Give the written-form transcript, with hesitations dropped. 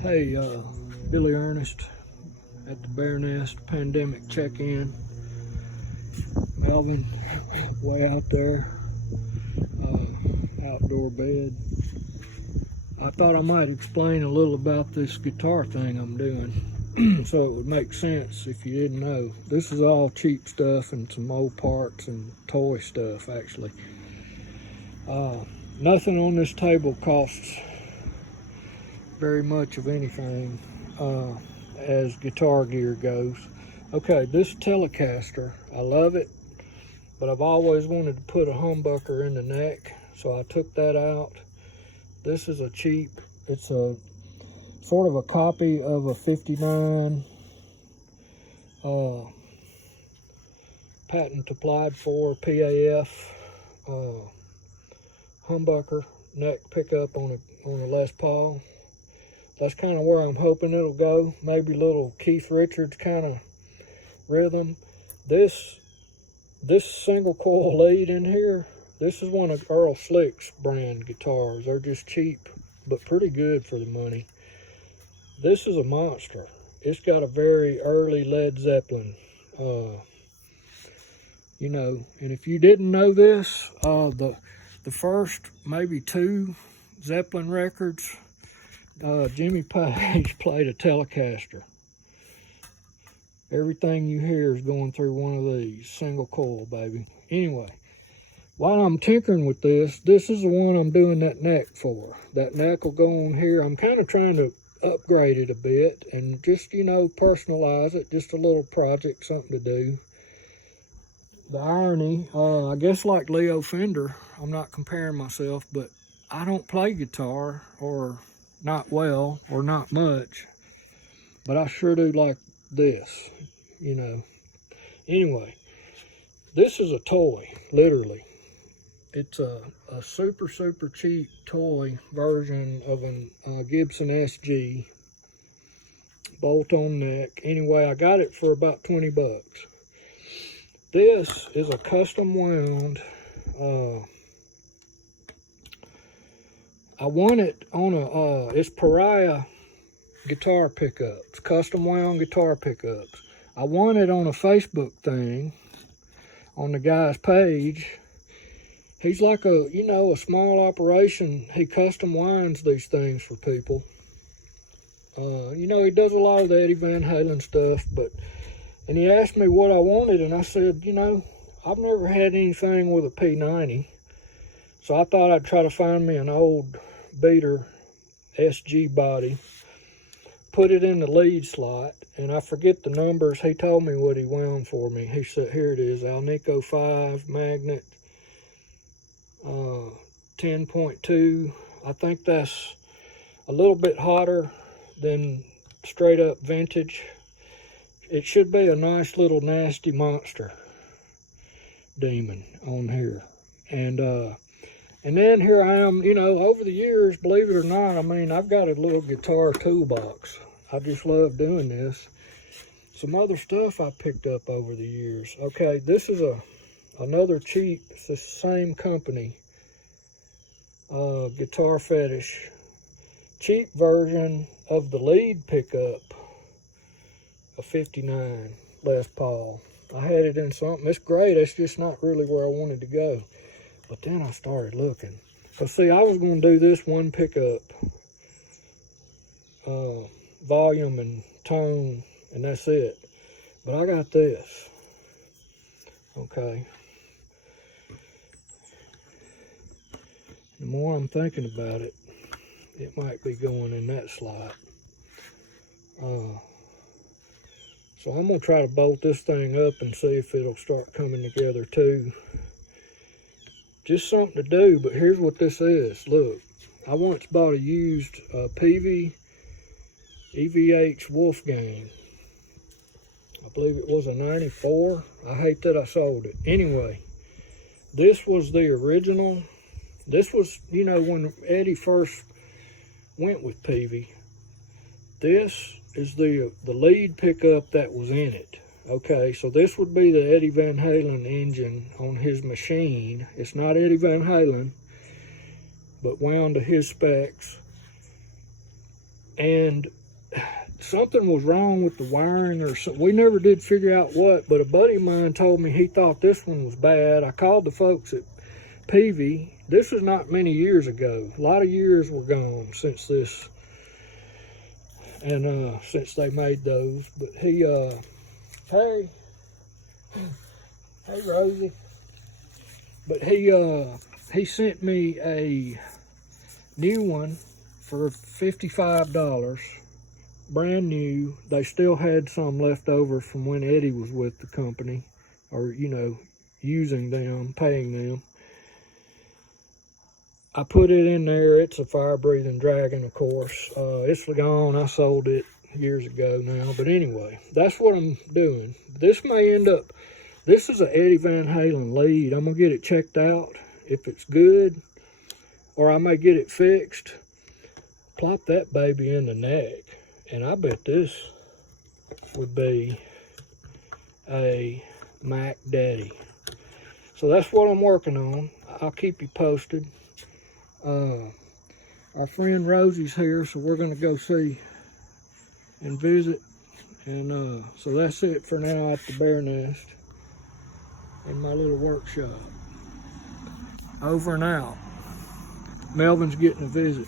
Hey, Billy Bearnest at the Bearnest pandemic check-in. Melvin way out there, outdoor bed. I thought I might explain a little about this guitar thing I'm doing so it would make sense if you didn't know. This is all cheap stuff and some old parts and toy stuff actually. Nothing on this table costs very much of anything as guitar gear goes. Okay, this Telecaster, I love it, but I've always wanted to put a humbucker in the neck, so I took that out. This is a cheap, it's a sort of a copy of a 59 patent applied for PAF humbucker neck pickup on a Les Paul. That's kind of where I'm hoping it'll go. Maybe little Keith Richards kind of rhythm. This single coil lead in here, this is one of Earl Slick's brand guitars. They're just cheap, but pretty good for the money. This is a monster. It's got a very early Led Zeppelin, you know, and if you didn't know this, the first maybe 2 Zeppelin records, Jimmy Page played a Telecaster. Everything you hear is going through one of these, single coil, baby. Anyway, while I'm tinkering with this, this is the one I'm doing that neck for. That neck will go on here. I'm kind of trying to upgrade it a bit and just, you know, personalize it. Just a little project, something to do. The irony, I guess like Leo Fender, I'm not comparing myself, but I don't play guitar, or not well, or not much, but I sure do like this, you know. Anyway, this is a toy, literally. It's a super cheap toy version of a Gibson SG, bolt-on neck. Anyway, I got it for about 20 bucks. This is a custom wound, I want it on a, it's Pariah guitar pickups, custom wound guitar pickups. I want it on a Facebook thing, on the guy's page. He's like a, you know, a small operation. He custom winds these things for people. You know, he does a lot of the Eddie Van Halen stuff, and he asked me what I wanted, and I said, you know, I've never had anything with a P90. So I thought I'd try to find me an old beater SG body, put it in the lead slot, and I forget the numbers. He told me what he wound for me. He said, here it is, Alnico 5 magnet, 10.2. I think that's a little bit hotter than straight up vintage. It should be a nice little nasty monster demon on here. And then here I am, you know, over the years, believe it or not, I mean, I've got a little guitar toolbox. I just love doing this. Some other stuff I picked up over the years. Okay, this is another cheap, it's the same company, Guitar Fetish, cheap version of the lead pickup, a 59 Les Paul. I had it in something, it's great, it's just not really where I wanted to go. But then I started looking. Because see, I was going to do this one pickup, volume and tone, and that's it. But I got this. Okay. The more I'm thinking about it, it might be going in that slot. So I'm going to try to bolt this thing up and see if it'll start coming together too. Just something to do, but here's what this is. Look, I once bought a used Peavey Wolfgang. I believe it was a 94. I hate that I sold it. Anyway, this was the original. This was, you know, when Eddie first went with Peavey. This is the lead pickup that was in it. Okay, so this would be the Eddie Van Halen engine on his machine. It's not Eddie Van Halen, but wound to his specs. and something was wrong with the wiring or something. We never did figure out what, but a buddy of mine told me he thought this one was bad. I called the folks at Peavey. This was not many years ago. A lot of years were gone since this, and since they made those. But he, hey Rosie. But he sent me a new one for $55. Brand new. They still had some left over from when Eddie was with the company, or, you know, using them, paying them. I put it in there. It's a fire-breathing dragon, of course. It's gone. I sold it years ago now. But anyway, that's what I'm doing. This may end up, this is an Eddie Van Halen lead. I'm going to get it checked out if it's good, or I may get it fixed. Plop that baby in the neck. And I bet this would be a Mac Daddy. So that's what I'm working on. I'll keep you posted. Our friend Rosie's here, so we're going to go see and visit. And so that's it for now at the Bearnest in my little workshop. Over and out. Melvin's getting a visit.